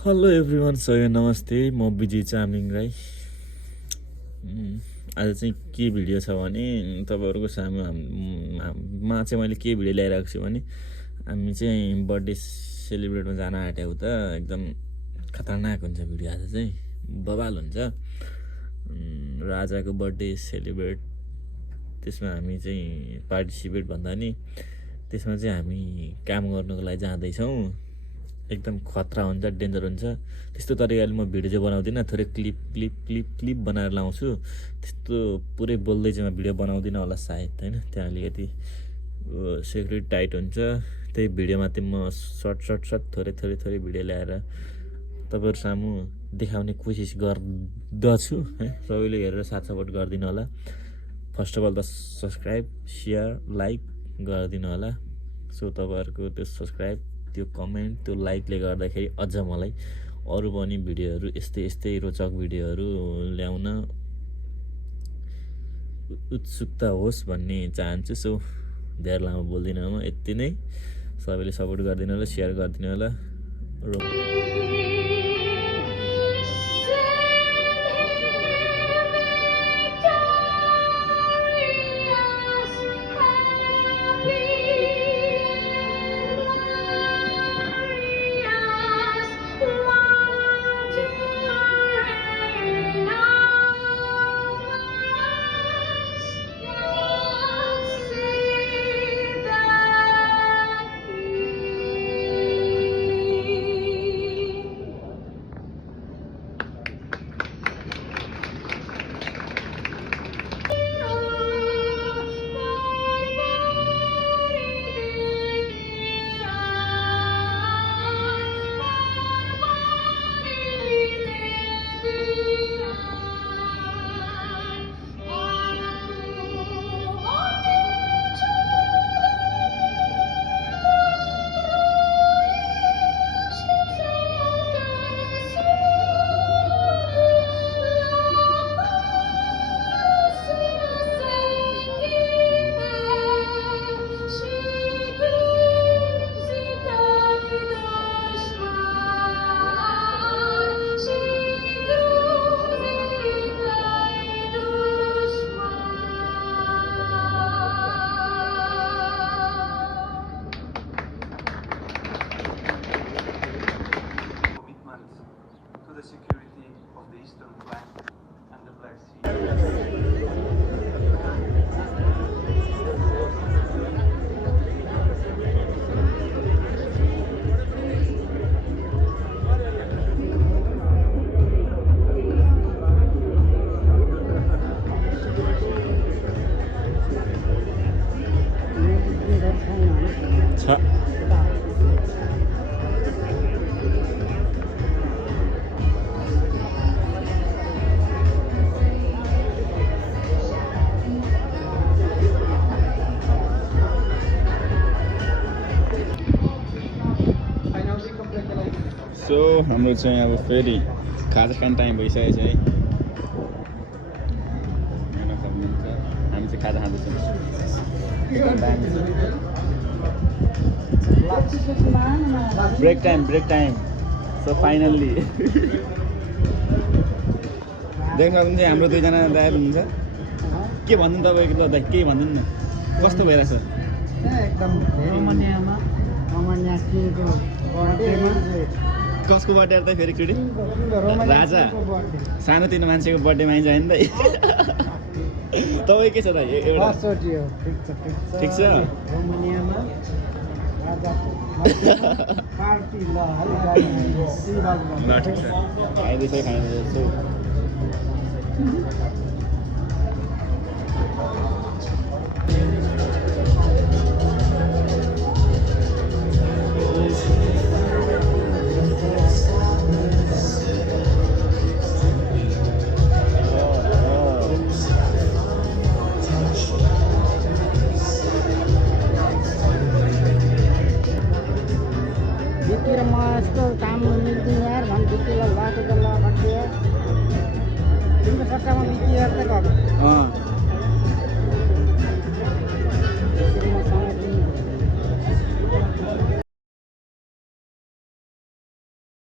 Hello everyone, so नमस्ते। म विजय चामलिङ राई। आज चाहिँ के भिडियो छ भने तपाईँहरूको सामुमा चाहिँ मैले के भिडियो ल्याइरहेको छु भने हामी चाहिँ बर्थडे सेलिब्रेटमा जान आँटेको त एकदम खतरनाक हुन्छ भिडियो। आज चाहिँ बवाल हुन्छ। राजाको बर्थडे सेलिब्रेट, त्यसमा हामी चाहिँ पार्टिसिपेट भन्दा नि त्यसमा चाहिँ हामी काम गर्नुको लागि जाँदैछौँ। एकदम खतरा हुन्छ, डेन्जर हुन्छ। त्यस्तो तरिकाले म भिडियो चाहिँ बनाउँदिनँ, थोरै क्लिप बनाएर लाउँछु। त्यस्तो पुरै बोल्दै चाहिँ म भिडियो बनाउँदिनँ होला सायद, होइन। त्यहाँ अलिकति सेक्युरिटी टाइट हुन्छ। त्यही भिडियोमा चाहिँ म सर्ट थोरै भिडियो ल्याएर तपाईँहरू सामु देखाउने कोसिस गर्दछु है। सबैले हेरेर साथ सपोर्ट गरिदिनु होला। फर्स्ट अफ अल त सब्सक्राइब, सेयर, लाइक गरिदिनु होला। सो तपाईँहरूको त्यो सब्सक्राइब, त्यो कमेन्ट, त्यो लाइकले गर्दाखेरि अझ मलाई अरू पनि भिडियोहरू यस्तै रोचक भिडियोहरू ल्याउन उत्सुकता होस् भन्ने चाहन्छु। सो धेरै लामो बोल्दिनँ म, यति नै। सबैले सपोर्ट गरिदिनु होला, सेयर गरिदिनु होला। The security of the Eastern Flank and the Black Sea. So हाम्रो चाहिँ अब फेरि खाजा खाने टाइम भइसकेको छ है। हामी चाहिँ खाजा खाँदैछौँ। Break time. सो फाइनल्ली देख्न पनि चाहिँ हाम्रो दुईजना दाइ हुनुहुन्छ। के भन्नु तपाईँको दाइ, केही भन्नु न, कस्तो भइरहेछ? एकदम कसको बर्थडे त फेरि कृति? राजा। सानोतिनो मान्छेको बर्थडे मान्छ होइन त? तपाईँ के छ त? ठिक छ। ल ठिक छ, खाइँदैछ। काम मिल्दैन यार, भन बितिला बाटो त ल कटियो। तिम्रो सट्टामा बिति यार त गएको।